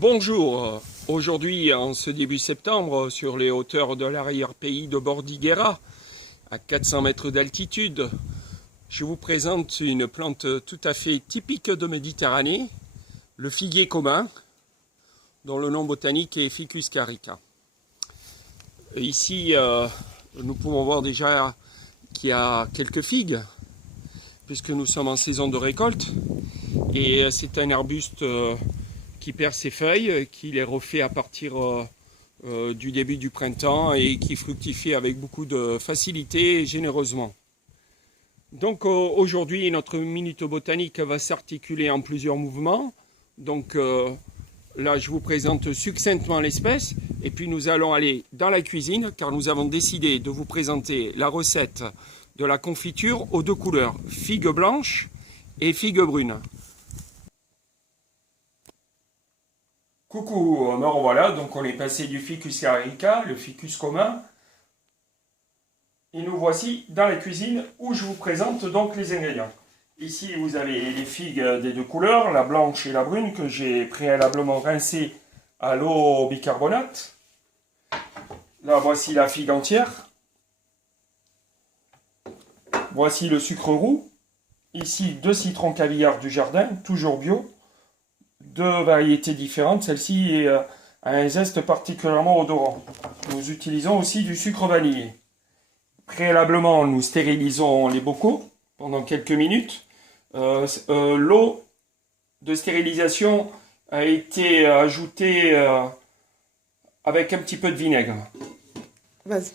Bonjour, aujourd'hui en ce début septembre sur les hauteurs de l'arrière-pays de Bordighera, à 400 mètres d'altitude, je vous présente une plante tout à fait typique de Méditerranée, le figuier commun, dont le nom botanique est Ficus carica. Ici, nous pouvons voir déjà qu'il y a quelques figues, puisque nous sommes en saison de récolte, et c'est un arbuste qui perd ses feuilles, qui les refait à partir du début du printemps et qui fructifie avec beaucoup de facilité et généreusement. Donc aujourd'hui, notre minute botanique va s'articuler en plusieurs mouvements. Donc là, je vous présente succinctement l'espèce et puis nous allons aller dans la cuisine car nous avons décidé de vous présenter la recette de la confiture aux deux couleurs, figue blanche et figue brune. Coucou, me revoilà, donc on est passé du Ficus carica, le ficus commun, et nous voici dans la cuisine où je vous présente donc les ingrédients. Ici vous avez les figues des deux couleurs, la blanche et la brune, que j'ai préalablement rincées à l'eau au bicarbonate. Là voici la figue entière. Voici le sucre roux. Ici 2 citrons caviar du jardin, toujours bio. 2 variétés différentes, celle-ci a un zeste particulièrement odorant. Nous utilisons aussi du sucre vanillé. Préalablement, nous stérilisons les bocaux pendant quelques minutes. L'eau de stérilisation a été ajoutée avec un petit peu de vinaigre. Vas-y.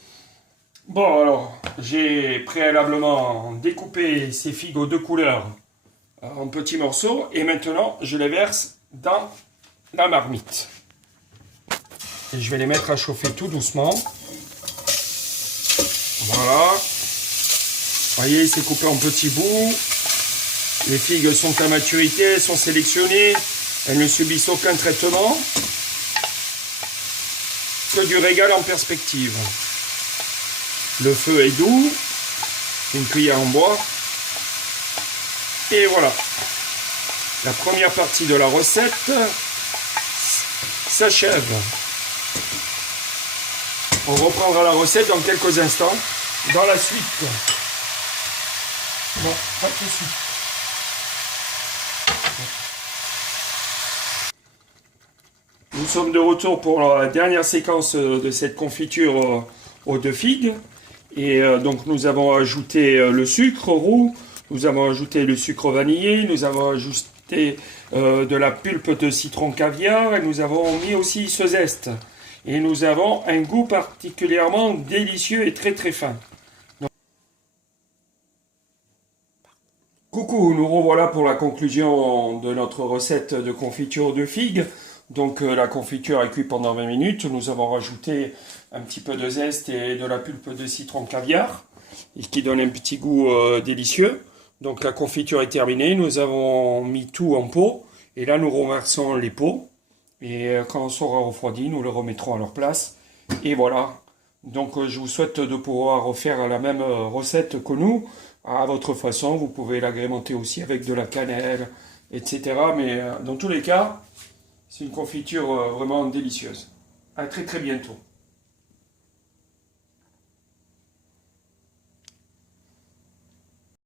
Bon, alors, j'ai préalablement découpé ces figues aux deux couleurs en petits morceaux et maintenant je les verse dans la marmite. Et je vais les mettre à chauffer tout doucement. Voilà. Vous voyez, c'est coupé en petits bouts. Les figues sont à maturité, elles sont sélectionnées. Elles ne subissent aucun traitement. Que du régal en perspective. Le feu est doux. Une cuillère en bois. Et voilà. La première partie de la recette s'achève. On reprendra la recette dans quelques instants. Dans la suite. Non, pas tout de suite. Nous sommes de retour pour la dernière séquence de cette confiture aux deux figues. Et donc nous avons ajouté le sucre roux, nous avons ajouté le sucre vanillé, nous avons ajouté de la pulpe de citron caviar et nous avons mis aussi ce zeste. Et nous avons un goût particulièrement délicieux et très fin. Donc... Coucou, nous revoilà pour la conclusion de notre recette de confiture de figues. Donc la confiture est cuite pendant 20 minutes. Nous avons rajouté un petit peu de zeste et de la pulpe de citron caviar, qui donne un petit goût délicieux. Donc la confiture est terminée, nous avons mis tout en pot, et là nous renversons les pots, et quand on sera refroidi, nous les remettrons à leur place, et voilà. Donc je vous souhaite de pouvoir refaire la même recette que nous, à votre façon. Vous pouvez l'agrémenter aussi avec de la cannelle, etc. Mais dans tous les cas, c'est une confiture vraiment délicieuse. À très bientôt.